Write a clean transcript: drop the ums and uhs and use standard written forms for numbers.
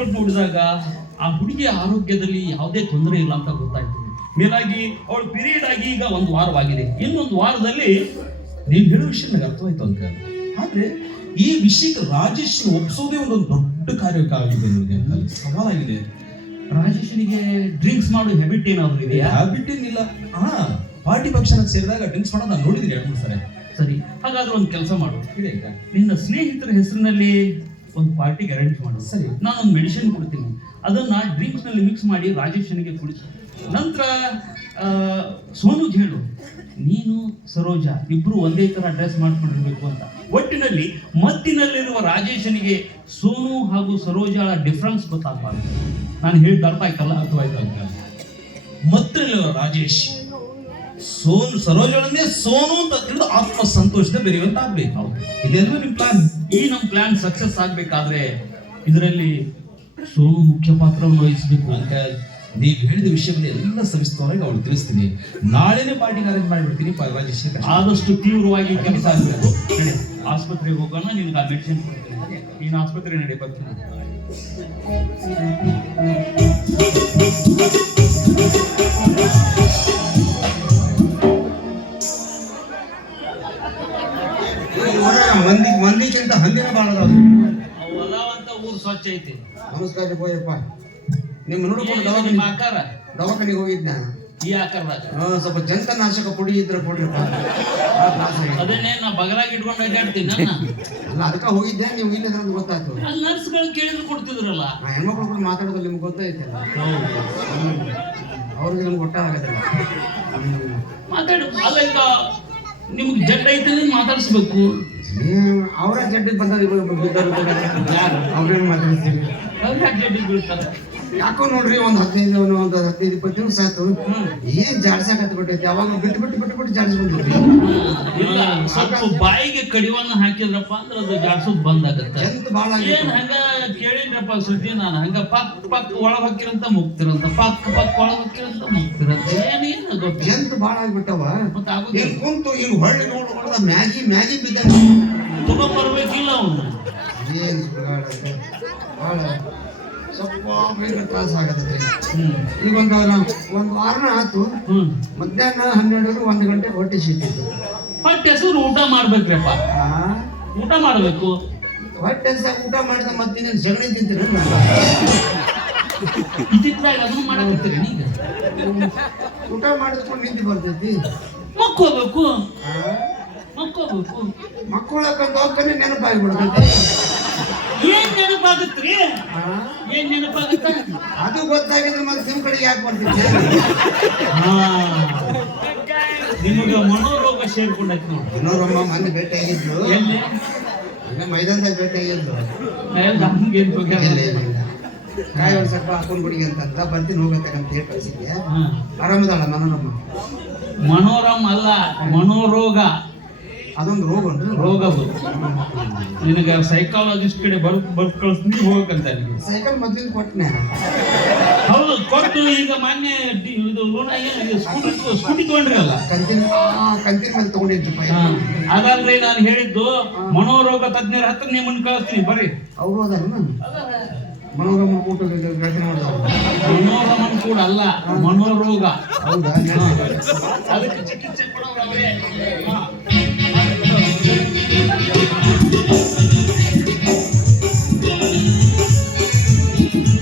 Report ನೋಡಿದಾಗ ಆ ಹುಡುಗಿಯ ಆರೋಗ್ಯದಲ್ಲಿ ಯಾವುದೇ ತೊಂದರೆ ಇಲ್ಲ ಅಂತ ಗೊತ್ತಾಯ್ತು. ಮೇಲಾಗಿ ಅವಳು ಪೀರಿಯಡ್ ಆಗಿ ಈಗ 1 ವಾರವಾಗಿದೆ. ಇನ್ನೊಂದು ವಾರದಲ್ಲಿ ನೀವು ಹೇಳೋ ವಿಷಯ ನನಗೆ ಅರ್ಥವಾಯ್ತು ಅಂತ. ಆದ್ರೆ ಈ ವಿಷಯಕ್ಕೆ ರಾಜೇಶ್ ಒಪ್ಸೋದೇ ಒಂದೊಂದು ದೊಡ್ಡ ಕಾರ್ಯಕ್ಕಾಗಿದೆ, ನಿಮಗೆ ಸವಾಲಾಗಿದೆ. ರಾಜೇಶನಿಗೆ ಡ್ರಿಂಕ್ಸ್ ಮಾಡೋ ಹ್ಯಾಬಿಟ್ ಏನಾದ್ರು ಇದೆಯಾ? ಹ್ಯಾಬಿಟ್ ಏನಿಲ್ಲ. ಪಾರ್ಟಿ ಫಂಕ್ಷನ್ ಸೇರಿದಾಗ ಡ್ರಿಂಕ್ಸ್ ಮಾಡೋದು ನಾನು ನೋಡಿದ್ದೀನಿ 2-3 ಸರಿ. ಸರಿ, ಹಾಗಾದ್ರೆ ಒಂದು ಕೆಲಸ ಮಾಡು. ನಿನ್ನ ಸ್ನೇಹಿತರ ಹೆಸರಿನಲ್ಲಿ ಒಂದು ಪಾರ್ಟಿಗೆ ಅರೇಂಜ್ ಮಾಡು. ಸರಿ, ನಾನೊಂದು ಮೆಡಿಸಿನ್ ಕೊಡ್ತೀನಿ, ಅದನ್ನ ಡ್ರಿಂಕ್ಸ್ ನಲ್ಲಿ ಮಿಕ್ಸ್ ಮಾಡಿ ರಾಜೇಶನಿಗೆ ಕುಡಿಸು. ನಂತರ ಸೋನುಗೆ ಹೇಳು, ನೀನು ಸರೋಜಾ ಇಬ್ರು ಒಂದೇ ತರ ಡ್ರೆಸ್ ಮಾಡ್ಕೊಂಡಿರ್ಬೇಕು ಅಂತ. ಒಟ್ಟಿನಲ್ಲಿ ಮತ್ತಿನಲ್ಲಿರುವ ರಾಜೇಶನಿಗೆ ಸೋನು ಹಾಗೂ ಸರೋಜಾಳ ಡಿಫ್ರೆನ್ಸ್ ಗೊತ್ತಾಗಬಾರ್ದು. ನಾನು ಹೇಳಿದ ಅರ್ಥ ಆಯ್ತಲ್ಲ? ಅರ್ಥವಾಯ್ತು ಅಂತ. ಮತ್ತಿನಲ್ಲಿರುವ ರಾಜೇಶ್ ಸರೋಜಳನ್ನೇ ಸೋನು ಅಂತ ತಿಳಿದು ಆತ್ಮ ಸಂತೋಷದ ಬೆರೆಯುವಂತ ಆಗ್ಬೇಕು. ಇದೆಲ್ಲೂ ನಿಮ್ ಪ್ಲಾನ್. ಈ ನಮ್ಮ ಪ್ಲಾನ್ ಸಕ್ಸಸ್ ಆಗ್ಬೇಕಾದ್ರೆ ಇದರಲ್ಲಿ ಸೋನು ಮುಖ್ಯ ಪಾತ್ರವನ್ನು ವಹಿಸಬೇಕು. ಅಂತ ನೀವು ಹೇಳಿದ ವಿಷಯವನ್ನು ಎಲ್ಲ ಸವಿಸ್ತರವಾಗಿ ಅವಳು ತಿಳಿಸ್ತೀನಿ. ನಾಳೆನೇ ಪಾರ್ಟಿಗೆ ಅರೇಂಜ್ ಮಾಡಿಬಿಡ್ತೀನಿ. ರಾಜೇಶ್ ಆದಷ್ಟು ತೀವ್ರವಾಗಿ ಕೆಲಸ ಆಗಬೇಕು. ಆಸ್ಪತ್ರೆಗೆ ಹೋಗೋಣ, ನಿನ್ಗೆ ಆ ಮೆಡಿಸಿನ್ ಕೊಡ್ತೀನಿ. ನೀನು ಆಸ್ಪತ್ರೆ ನಡೆ, ಬರ್ತೀನಿ. ಮಂದಿಕ್ಕಿಂತ ಹಂದಿನ ಬಾಳದ ಹೊಲ ಅಂತ ಊರು ಸ್ವಚ್ಛ ಐತಿ. ನಮಸ್ಕಾರ ಬೋಯಪ್ಪ. ನಿಮ್ಮ ನೋಡ್ಕೊಂಡು ದವಾಖಾನಿಗೆ ಹೋಗಿದ್ನ. ಈ ಆಕಾರದಾಗ ಸ್ವಲ್ಪ ಜಂತನಾಶಕ ಪುಡಿ ಇದ್ರೆ ಕೊಡ್ರಿಪ್ಪ. ಅದನ್ನೇ ನಾ ಬಗಲಾಗಿ ಇಟ್ಕೊಂಡು ಅಡ್ಡಾಡ್ತೀನಿ. ಅಲ್ಲ, ಅದಕ್ಕೆ ಹೋಗಿದ್ದೆ. ನೀವು ಇಲ್ಲ ಅಂತ ಗೊತ್ತಾಯ್ತು. ಅಲ್ಲಿ ನರ್ಸ್ಗಳು ಕೇಳಿದ್ರು ಕೊಡ್ತಿದ್ರಲ್ಲ. ಹೆಣ್ಮಕ್ಳು ಕೂಡ ಮಾತಾಡೋದು ನಿಮ್ಗೆ ಗೊತ್ತಾಯ್ತಲ್ಲ. ಅವ್ರಿಗೆ ನಮ್ಗೆ ಗೊತ್ತಾಗೋದಿಲ್ಲ. ಮಾತಾಡು. ಅಲ್ಲ, ಈಗ ನಿಮ್ಗೆ ಜಡ್ ಐತೆ ಮಾತಾಡಿಸ್ಬೇಕು. ಅವರ ಜಡ್ಡಿಗೆ ಬಂದ ಅವ್ರೇನು ಮಾತಾಡ್ತೀವಿ. ಅವ್ರು ಯಾಕೆ ಜಡ್ಡಿಗೆ ಬೀಳ್ತಾರೆ? ಯಾಕೋ ನೋಡ್ರಿ, ಒಂದು 15-20 ದಿವಸ ಆಯ್ತು. ಏನ್ ಜಾಡ್ಸಕ್ ಹತ್ಬಿಟ್ಟೈತಿ. ಅವಾಗ ಬಿಟ್ಟು ಜಾಡ್ಸ್ಬಿಟ್ಟಿದ್ರಿ. ಇಲ್ಲ, ಸ್ವಲ್ಪ ಬಾಯಿಗೆ ಕಡಿವನ್ನ ಹಾಕಿದ್ರಪ್ಪ ಅಂದ್ರೆ ಅದು ಜಾಡ್ಸೋದು ಬಂದ್ ಆಗತ್ತೆ. ಎಂತ ಬಾಳ ಏನ್ ಹಂಗ ಕೇಳಿದ್ರಪ್ಪ ಸುದ್ದಿ. ನಾನು ಹಂಗ ಪಕ್ ಒಳಗ್ ಹಾಕಿರಂತ ಮುಗ್ತಿರಂತ, ಪಕ್ ಒಳಗ್ ಹಾಕಿರಂತ ಮುಗ್ತಿರಂತ. ಏನೇನು ಗೊತ್ತ ಎಂತ ಬಾಳ ಆಗ್ಬಿಟ್ಟವ. ಮತ್ತೆ ಕುಂತು ಹಿಂಗ್ ಹೊಳ್ಳಿ ನೋಡ್ಕೊಂಡ ಮ್ಯಾಗಿ ಬಿದ್ದ ತಗೊಂಡ್ಬರ್ಬೇಕಿಲ್ಲ ಅವನು. ಏನ್ ಬಾಳ ಸ್ವಲ್ಪ ತ್ರಾಸ ಆಗತ್ತೆ. ಈಗ ಒಂದು ವಾರನ ಆತು. ಮಧ್ಯಾಹ್ನ 12-1 ಗಂಟೆ ಹೊಟ್ಟೆ ಸಿಕ್ಕಿತ್ತು. ಹೊಟ್ಟೆ ಹೆಸರು ಊಟ ಮಾಡ್ಬೇಕ್ರಪ್ಪ. ಊಟ ಮಾಡ್ಬೇಕು. ಹೊಟ್ಟೆ ಹೆಸರು ಊಟ ಮಾಡಿದ ಮತ್ತೆ ಸಗಣಿ ತಿಂತೀರ? ಇದ್ದಿದ್ದಾಗ ಅದನ್ನು ಮಾಡಕತ್ತೀರಿ ಈಗ. ಊಟ ಮಾಡಿದ್ಕೊಂಡು ನಿಂತು ಬರ್ತೈತಿ. ಮಕ್ಕೋಬೇಕು. ಮಕ್ಕಳಕ್ಕಂತ ಹೋಗ್ತಾನೆ ನೆನಪಾಗಿಬಿಡ್ತೈತಿ. ಏನ್ ನೆನಪಾಗತ್ರಿ? ಏನ್ ನೆನಪಾಗತ್ತ? ಅದು ಗೊತ್ತಾಗಿದ್ರೆ ಮತ್ತೆ ನಿಮ್ ಕಡೆಗೆ ಯಾಕೆ ಬರ್ತಿದ್ದೆ? ನಿಮಗೆ ಮನೋರೋಗ ಸೇರ್ಕೊಂಡೈತಿ ನೋಡಿ. ಮನೋರಮ್ಮ ಮೊನ್ನೆ ಭೇಟಿ ಆಗಿದ್ರು. ಎಲ್ಲಿ? ಮೈದಾನದಾಗ ಭೇಟಿ ಆಗಿದ್ರು. ಹಂಗೇನ್ ಕಾಯಿ ಒಂದು ಸ್ವಲ್ಪ ಹಾಕೊಂಡ್ ಬಿಡಿ ಅಂತ ಬರ್ತೀನಿ ಹೋಗತ್ತಂತ ಹೇಳಿ ಕಳಿಸಿದ್ದೆ. ಆರಾಮದಾಳ ಮನೋರಮ್ಮ? ಮನೋರಮ್ ಅಲ್ಲ, ಮನೋರೋಗ. ಅದೊಂದು ರೋಗ. ನಿನಗೆ ಸೈಕಾಲಜಿಸ್ಟ್ ಕಡೆ ಬರ್ತ್ ಕಳಿಸ್ತೀನಿ, ಹೋಗಕ್ಕಂತ. ಸೈಕಲ್ ಮೊದ್ಲಿಂದ ಕೊಟ್ಟನೆ. ಹೌದು, ಕೊಟ್ಟು ಈಗ ಮೊನ್ನೆ ಇದು ಸ್ಕೂಟಿ ತಗೊಂಡ್ರಲ್ಲ, ಕಂತಿನ ಮೇಲೆ ತಗೊಂಡಿದ್ರಪ್ಪ. ಹಾಗಾದ್ರೆ ನಾನು ಹೇಳಿದ್ದು ಮನೋರೋಗ ತಜ್ಞರ ಹತ್ರ ನಿಮ್ಮನ್ನು ಕಳಿಸ್ತೀನಿ, ಬರ್ರಿ. ಅವರು ಅದಾರ ಮನೋರಮ ಊಟ ಮನೋರಮನ್ ಕೂಡ ಅಲ್ಲ, ಮನೋರೋಗ. ಹೌದಾ? ಅದಕ್ಕೆ ಚಿಕಿತ್ಸೆ ಕೊಡೋರು ಅವರೇ.